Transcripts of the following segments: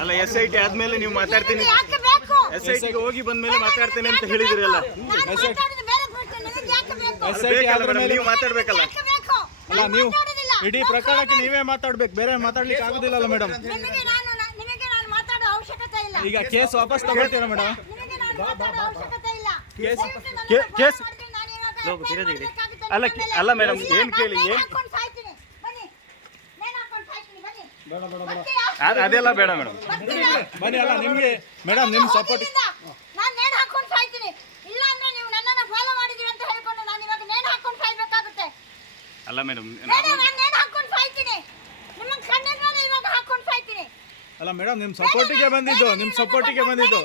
ಅಲ್ಲ S I T ಆದ್ಮೇಲೆ ನೀವು ಮಾತಾಡ್ತೀನಿ. ಎಸ್ ಐ ಟಿ ಹೋಗಿ ಬಂದ್ಮೇಲೆ ಮಾತಾಡ್ತೇನೆ ಅಂತ ಹೇಳಿದಿರಲ್ಲ. ನೀವು ಮಾತಾಡ್ಬೇಕಲ್ಲ. ಅಲ್ಲ ನೀವು ಇಡೀ ಪ್ರಕರಣಕ್ಕೆ ನೀವೇ ಮಾತಾಡ್ಬೇಕು ಬೇರೆ ಮಾತಾಡ್ಲಿಕ್ಕೆ ಆಗುದಿಲ್ಲ ಮೇಡಮ್. ಈಗ ಕೇಸ್ ವಾಪಸ್ ತಗೊಳ್ತೀರಾ ಮೇಡಮ್? ಕೇಸ್ ಅಲ್ಲ ಅಲ್ಲ ಮೇಡಮ್ ಏನ್ ಕೇಳಿ ಏನ್ ಅದ್- ಅದೆಲ್ಲ ಬೇಡ ಮೇಡಮ್? ಬನ್ನಿ ಅಲ್ಲ ನಿಮಗೆ ಮೇಡಮ್ ನಿಮ್ ಸಪೋರ್ಟ್ ನಾನು ನೇಣು ಹಾಕೊಂಡು ಸಾಯ್ತೀನಿ. ಇಲ್ಲ ಅಂದ್ರೆ ನೀವು ನನ್ನನ್ನು ಫಾಲೋ ಮಾಡಿದೀರಿ ಅಂತ ಹೇಳ್ಕೊಂಡು ನಾನು ಇವಾಗ ನೇಣು ಹಾಕೊಂಡು ಸಾಯ್ಬೇಕಾಗುತ್ತೆ. ಅಲ್ಲ ಮೇಡಮ್ ನಾನು ನೇಣು ಹಾಕೊಂಡು ಸಾಯ್ತೀನಿ. ನಿಮ್ಮ ಕಣ್ಣಿನ ಮೇಲೆ ಇವಾಗ ಹಾಕೊಂಡು ಸಾಯ್ತೀನಿ. ಅಲ್ಲ ಮೇಡಮ್ ನಿಮ್ ಸಪೋರ್ಟಿಗೆ ಬಂದಿದ್ದು ನಿಮ್ ಸಪೋರ್ಟಿಗೆ ಬಂದಿದ್ದು.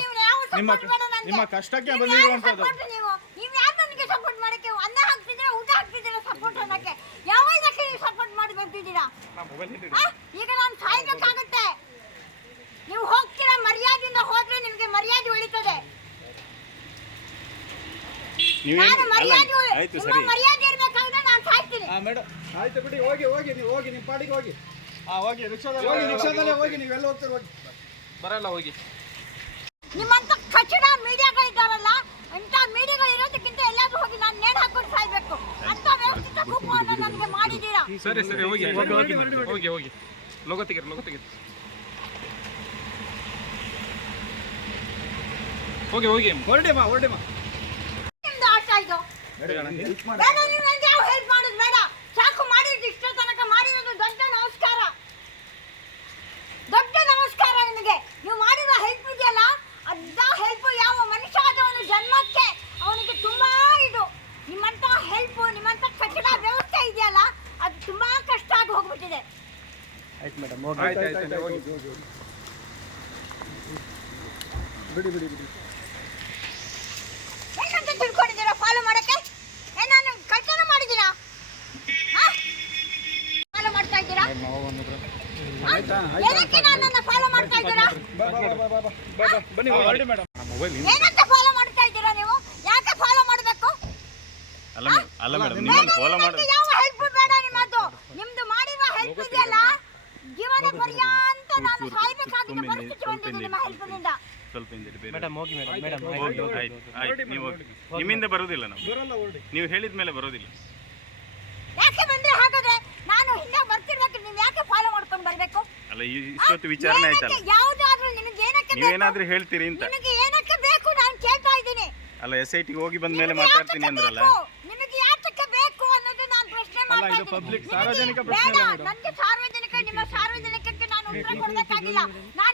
ನಿಮ್ಮ ನಿಮ್ಮ ಕಷ್ಟಕ್ಕೆ ಬಂದಿರುವಂತದ್ದು ಸಪೋರ್ಟ್ ನೀವು ನೀವು ಯಾರು ನನಗೆ ಸಪೋರ್ಟ್ ಮಾಡಕ್ಕೆ ಅನ್ನ ಹಾಕ್ತಿದ್ದೀರಾ ಊಟ ಹಾಕ್ತಿದ್ದೀರಾ ಸಪೋರ್ಟ್ ಅನ್ನಕ್ಕೆ ಯಾವ ಇದಕ್ಕೆ ನೀವು ಸಪೋರ್ಟ್ ಮಾಡಿ ಬರ್ತಿದ್ದೀರಾ ಆ? ಈಗ ನಾನು ಸಾಯ್ಬೇಕಾಗುತ್ತೆ. ನೀವು ಹೋಗ್ತೀರಾ? ಮರ್ಯಾದೆಯಿಂದ ಹೋದ್ರೆ ನಿಮಗೆ ಮರ್ಯಾದೆ ಉಳಿತದೆ. ನಾನು ಮರ್ಯಾದೆ ನಿಮ್ಮ ಸರಿ. ಮರ್ಯಾದೆ ಇರ್ಬೇಕಾದ್ರೆ ನಾನು ಸಾಯ್ತೀನಿ. ಆ ಮೇಡಮ್ ಆಯ್ತು ಬಿಡಿ ಹೋಗಿ ಹೋಗಿ ನೀವು ಹೋಗಿ ನಿಮ್ಮ ಪಾಡಿಗೆ ಹೋಗಿ. ಆ ಹೋಗಿ ರಿಕ್ಷಾದಲ್ಲಿ ಹೋಗಿ ರಿಕ್ಷಾದಲ್ಲೇ ಹೋಗಿ ನೀವು ಎಲ್ಲ ಹೋಗ್ತೀರ ಹೋಗಿ. ಬರಲ್ಲ ಹೋಗಿ. ನಿಮ್ಮಂತ ಕಚಡ ಮೀಡಿಯಾಗಳಿದ್ದಾರಲ್ಲ ಇಂಥ ಮೀಡಿಯಾಗಳು ಇರೋದಕ್ಕಿಂತ ಎಲ್ಲಾದ್ರೂ ಹೋಗಿ ನಾನು ನೇಣು ಹಾಕೊಂಡು ಸಾಯ್ಬೇಕು ಅಂತ ವ್ಯವಸ್ಥಿತ ಕೂಪವನ್ನು ನನಗೆ ಮಾಡಿದ್ದೀರಾ? ಸರಿ ಸರಿ ಹೋಗಿ ಹೋಗಿ ಹೋಗಿ ಹೋಗಿ ಹೋಗಿ ಲೋಗೋ ತೆಗೀರಿ ಲೋಗೋ ತೆಗೀರಿ. ಹೋಗಿ ಹೋಗಿ. ಹೊರಡಿಮ್ಮ ಹೊರಡಿಮ್ಮ ನಿಮ್ದು ಆಟ ಇದು. ಬೇಡ ನೀವು ನನಗೆ ಯಾವ ಹೆಲ್ಪ್ ಮಾಡೋದು ಆಯ್ತು ಮೇಡಮ್ ಹೋಗಿ ಆಯ್ತು ಆಯ್ತು ಹೋಗಿ ಬಿಡಿ ಬಿಡಿ ಬಿಡಿ. ತಿಳ್ಕೊಂಡಿದ್ದೀರಾ? ಫಾಲೋ ಮಾಡಕ್ಕೆ? ಏ ನಾನು ಕಳ್ತನ ಮಾಡಿದ್ದೀರಾ? ಫಾಲೋ ಮಾಡ್ತಾ ಇದ್ದೀರಾ? ಫಾಲೋ ಮಾಡ್ತಾ ಇದ್ದೀರಾ? ಬನ್ನಿ ಮೊಬೈಲ್ ಫಾಲೋ ಮಾಡ್ತಾ ಇದ್ದೀರಾ ನೀವು? ಯಾಕೆ ಫಾಲೋ ಮಾಡಬೇಕು? ಅಲ್ಲ ಮೇಡಮ್ ನಿಮ್ಮನ್ನ ಫಾಲೋ ಮಾಡಿ ಯಾವ ಹೆಲ್ಪ್ ಹೆಲ್ಪ್ನಿಂದ? ಸ್ವಲ್ಪ ಹಿಂದೆ ಬೇರೆ ಮೇಡಮ್ ಹೋಗಿ ಮೇಡಮ್ ಮೇಡಮ್ ಹೋಗಿ ಆಯ್ತು ಆಯ್ತು ನೀವು ಹೋಗಿ. ನಿಮ್ಮಿಂದ ಬರೋದಿಲ್ಲ ನಾವು ನೀವು ಹೇಳಿದ ಮೇಲೆ ಬರೋದಿಲ್ಲ. ಯಾಕೆ ಬಂದ್ರೆ? ಹಾಗಾದ್ರೆ ನಾನು ಹಿಂದೆ ಬರ್ತಿರ್ಬೇಕು ನೀವು ಯಾಕೆ ಫಾಲೋ ಮಾಡ್ಕೊಂಡು ಬರ್ಬೇಕು? ಅಲ್ಲ ಈ ಇಷ್ಟೊತ್ತು ವಿಚಾರಣೆ ಆಯ್ತಲ್ಲ. ಏನಕ್ಕೆ ಯಾವುದಾದ್ರೂ ನಿಮಗೆ ಏನಕ್ಕೆ ಬೇಕು? ನೀವೇನಾದ್ರೂ ಹೇಳ್ತೀರಿ ಅಂತ. ನಿಮಗೆ ಏನಕ್ಕೆ ಬೇಕು? ನಾನು ಕೇಳ್ತಾ ಇದ್ದೀನಿ. ಅಲ್ಲ ಎಸ್ ಐ ಟಿಗೆ ಹೋಗಿ ಬಂದ ಮೇಲೆ ಮಾತಾಡ್ತೀನಿ ಅಂದ್ರಲ್ಲ. ನಿಮಗೆ ಯಾತಕ್ಕೆ ಬೇಕು ಅನ್ನೋದು ನಾನು ಪ್ರಶ್ನೆ ಮಾಡ್ತಾ ಇದು ಇದ್ದೀನಿ. public ಸಾರ್ವಜನಿಕ ಬೇಡ, ಪ್ರಶ್ನೆ ನನಗೆ ಸಾರ್ವಜನಿಕ ನಿಮ್ಮ ಸಾರ್ವಜನಿಕಕ್ಕೆ நான்